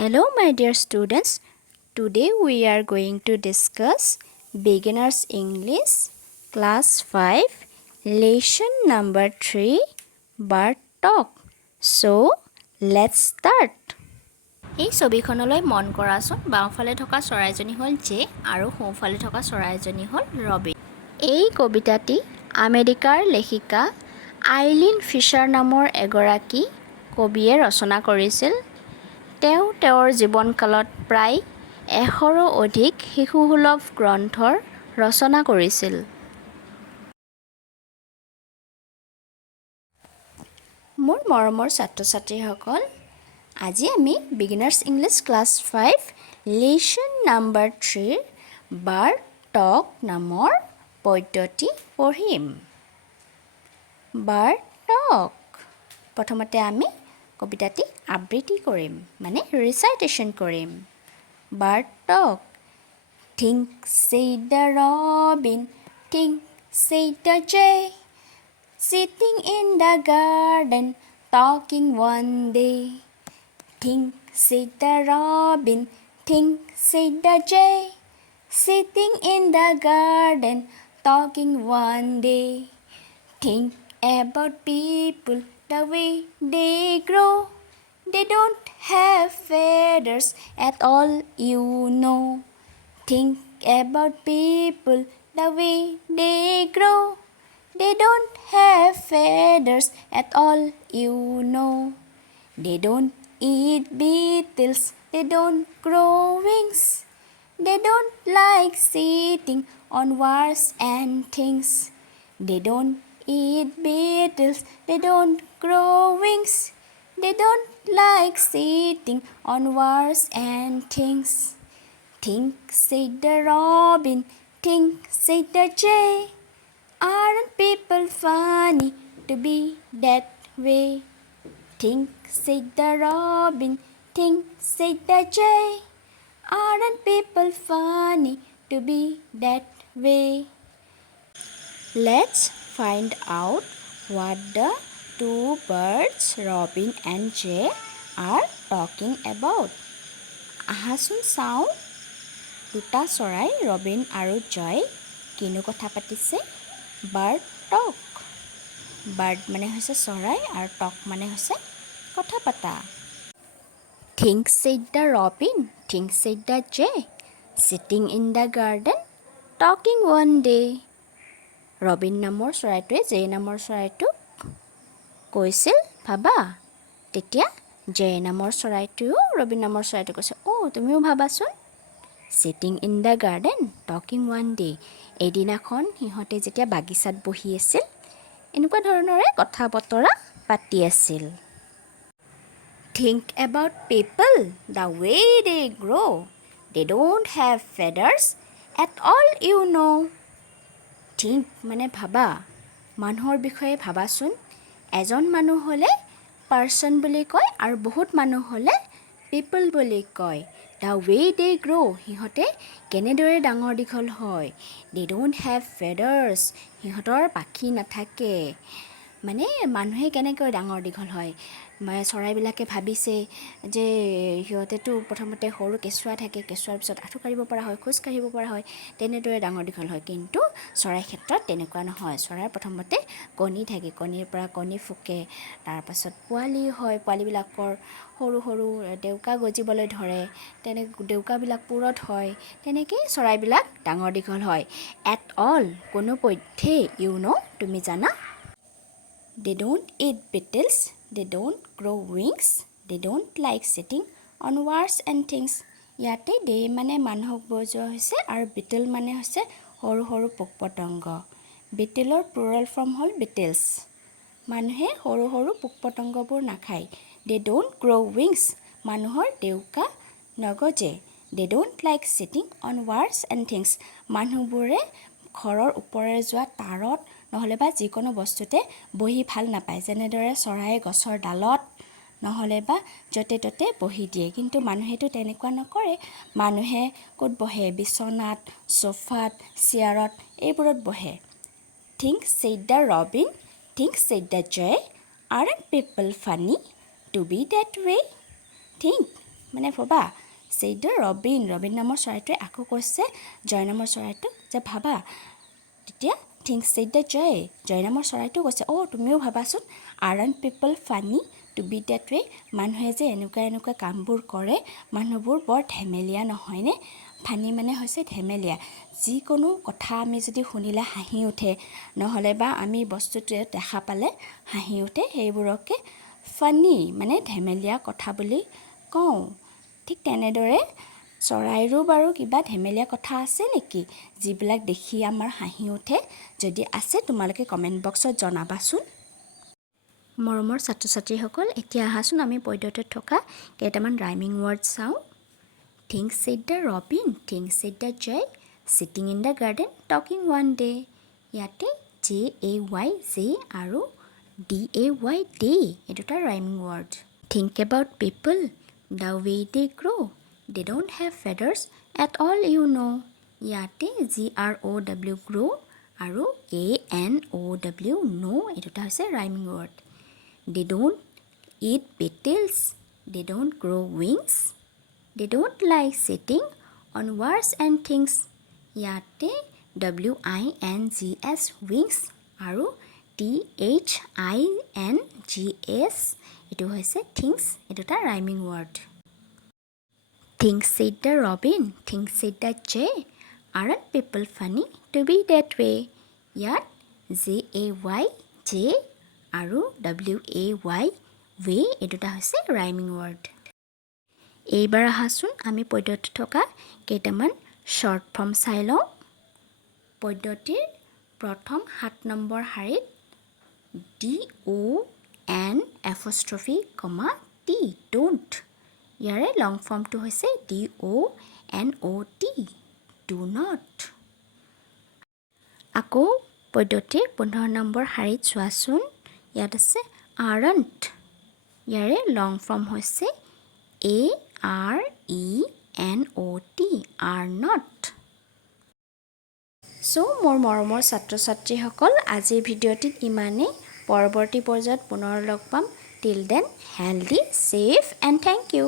Hello my dear students. Today we are going to discuss beginners English class 5 lesson number 3 bird talk. So let's start. এই ছবিখনলৈ মন কৰাচোন বাওঁফালে থকা চৰাইজনী হ'ল J আৰু সোঁফালে থকা চৰাইজনী হ'ল ৰবিন। এই কবিতাটি আমেৰিকাৰ লেখিকা আইলিন ফিছাৰ নামৰ এগৰাকী কবিয়ে ৰচনা কৰিছিল। তেওঁ তেওঁৰ জীৱনকালত প্ৰায় 100ৰো অধিক শিশুসুলভ গ্ৰন্থৰ ৰচনা কৰিছিল। মোৰ মৰমৰ ছাত্ৰ ছাত্ৰীসকল, আজি আমি beginners English class 5 lesson number 3 bird talk নামৰ পদ্যটি পঢ়িম। Bird talk. প্ৰথমতে আমি কবিতাটি আবৃত্তি কৰিম, মানে ৰিচাইটেশ্যন কৰিম। Bird talk. Think said the robin, think said the jay, sitting in the garden, talking one day. Think said the robin, think said the jay, sitting in the garden, talking one day. Think about people, the way they grow. They don't have feathers at all, you know. Think about people, the way they grow. They don't have feathers at all, you know. They don't eat beetles, they don't grow wings. They don't like sitting on wires and things. They don't eat beetles, they don't grow wings. They don't like sitting on wires and things. Think, said the robin, think, said the jay. Aren't people funny to be that way? Think, said the robin, think, said the jay. Aren't people funny to be that way? Let's find out what the two birds, Robin and Jay, are talking about. আহাচোন চাওঁ দুটা চৰাই ৰবিন আৰু জয় কিনো কথা পাতিছে। Bird টক। Bird মানে হৈছে চৰাই আৰু টক মানে হৈছে কথা পতা। Think said the robin, think said the jay, sitting in the garden, talking one day. Robin নামৰ চৰাইটোৱে জে নামৰ চৰাইটোক কৈছিল ভাবা। তেতিয়া জে নামৰ চৰাইটোৱেও ৰবিন নামৰ চৰাইটোক কৈছে, তুমিও ভাবাচোন। Cheating in the garden talking one day. এদিনাখন সিহঁতে যেতিয়া বাগিচাত বহি আছিল, এনেকুৱা ধৰণৰে কথা বতৰা পাতি আছিল। Think about people, the way they grow. They don't have feathers at all, you know. Think মানে ভাবা, মানুহৰ বিষয়ে ভাবাচোন। এজন মানুহ হ'লে পাৰ্চন বুলি কয় আৰু বহুত মানুহ হ'লে পিপল বুলি কয়। The way they grow, সিহঁতে কেনেদৰে ডাঙৰ দীঘল হয়। They don't have feathers, সিহঁতৰ পাখি নাথাকে। মানে মানুহে কেনেকৈ ডাঙৰ দীঘল হয়। চৰাইবিলাকে ভাবিছে যে সিহঁতেতো প্ৰথমতে সৰু কেঁচুৱা থাকে, কেঁচুৱাৰ পিছত আঁঠু কাঢ়িব পৰা হয়, খোজ কাঢ়িব পৰা হয়, তেনেদৰে ডাঙৰ দীঘল হয়। কিন্তু চৰাইৰ ক্ষেত্ৰত তেনেকুৱা নহয়। চৰাইৰ প্ৰথমতে কণী থাকে, কণীৰ পৰা কণী ফুকে, তাৰপাছত পোৱালি হয়, পোৱালিবিলাকৰ সৰু সৰু ডেউকা গজিবলৈ ধৰে, ডেউকাবিলাক পুৰঠ হয়, তেনেকৈয়ে চৰাইবিলাক ডাঙৰ দীঘল হয়। এট অল কোনোপধ্যেই, ইউ ন' তুমি জানা। They don't eat beetles, they don't grow wings, they don't like sitting on wires and things. ইয়াতে দে মানে মানুহক বুজোৱা হৈছে আৰু বিটেল মানে হৈছে সৰু সৰু পোক পতংগ। বিটেলৰ প্লুৰেল ফৰ্ম হ'ল বিটেলছ। মানুহে সৰু সৰু পোক পতংগবোৰ নাখায়। They don't grow wings, মানুহৰ ডেউকা নগজে। They don't like sitting on wires and things, মানুহবোৰে ঘৰৰ ওপৰেৰে যোৱা তাঁৰত নহ'লে বা যিকোনো বস্তুতে বহি ভাল নাপায়। যেনেদৰে চৰাইয়ে গছৰ ডালত নহ'লে বা য'তে ত'তে বহি দিয়ে, কিন্তু মানুহেতো তেনেকুৱা নকৰে। মানুহে ক'ত বহে? বিচনাত, চোফাত, চেয়াৰত, এইবোৰত বহে। Think said the robin, think said the jay, aren't people funny to be that way? Think মানে ভাবা say the robin নামৰ চৰাইটোৱে আকৌ কৈছে জয় নামৰ চৰাইটোক যে ভাবা তেতিয়া things said the জয় নামৰ চৰাইটো কৈছে তুমিও ভাবাচোন aren't people funny to be that way মানুহে যে এনেকুৱা কামবোৰ কৰে মানুহবোৰ বৰ ধেমেলীয়া নহয়নে ফানি মানে হৈছে ধেমেলীয়া যিকোনো কথা আমি যদি শুনিলে হাঁহি উঠে নহলে বা আমি বস্তুটো দেখা পালে হাঁহি উঠে সেইবোৰকে ফানি মানে ধেমেলীয়া কথা বুলি কওঁ ঠিক তেনেদৰে চৰাইৰো বাৰু কিবা ধেমেলীয়া কথা আছে নেকি যিবিলাক দেখি আমাৰ হাঁহি উঠে যদি আছে তোমালোকে কমেন্ট বক্সত জনাবাচোন মৰমৰ ছাত্ৰ-ছাত্ৰীসকল এতিয়া আহাচোন আমি পদ্যটোত থকা কেইটামান ৰাইমিং ৱৰ্ড চাওঁ Things said the robin, things said the jay, sitting in the garden talking one day. ইয়াতে J-A-Y, J আৰু D-A-Y, day. এইটো এটা rhyming word. Think about people, the way they grow. They don't have feathers at all, you know. ইয়াতে G-R-O-W, grow আৰু A-N-O-W, no. এইটো এটা হৈছে rhyming word. They don't eat beetles. They don't grow wings. They don't like sitting on wires and things. ইয়াতে W-I-N-G-S, wings আৰু T-H-I-N-G-S এইটো হৈছে things এইটো এটা rhyming word Things said the robin, things said the jay. Aren't people funny to be that way? ইয়াত J-A-Y, J আৰু W-A-Y, way এইটো এটা হৈছে rhyming word এইবাৰ আহাচোন আমি পদ্যটোত থকা কেইটামান শৰ্ট ফৰ্ম চাই লওঁ পদ্যটিৰ প্ৰথম 7 নম্বৰ শাৰীত D-O-N', don't ইয়াৰে লং ফৰ্মটো হৈছে D-O-N-O-T, do not আকৌ পদ্যটিৰ 15 নম্বৰ শাৰীত চোৱাচোন ইয়াত আছে aren't ইয়াৰে লং ফৰ্ম হৈছে A-R-E-N-O-T, are not. So, মোৰ মৰমৰ ছাত্ৰ-ছাত্ৰীসকল আজিৰ ভিডিঅ'টিত ইমানেই পৰৱৰ্তী পৰ্যায়ত পুনৰ লগ পাম till then healthy safe and thank you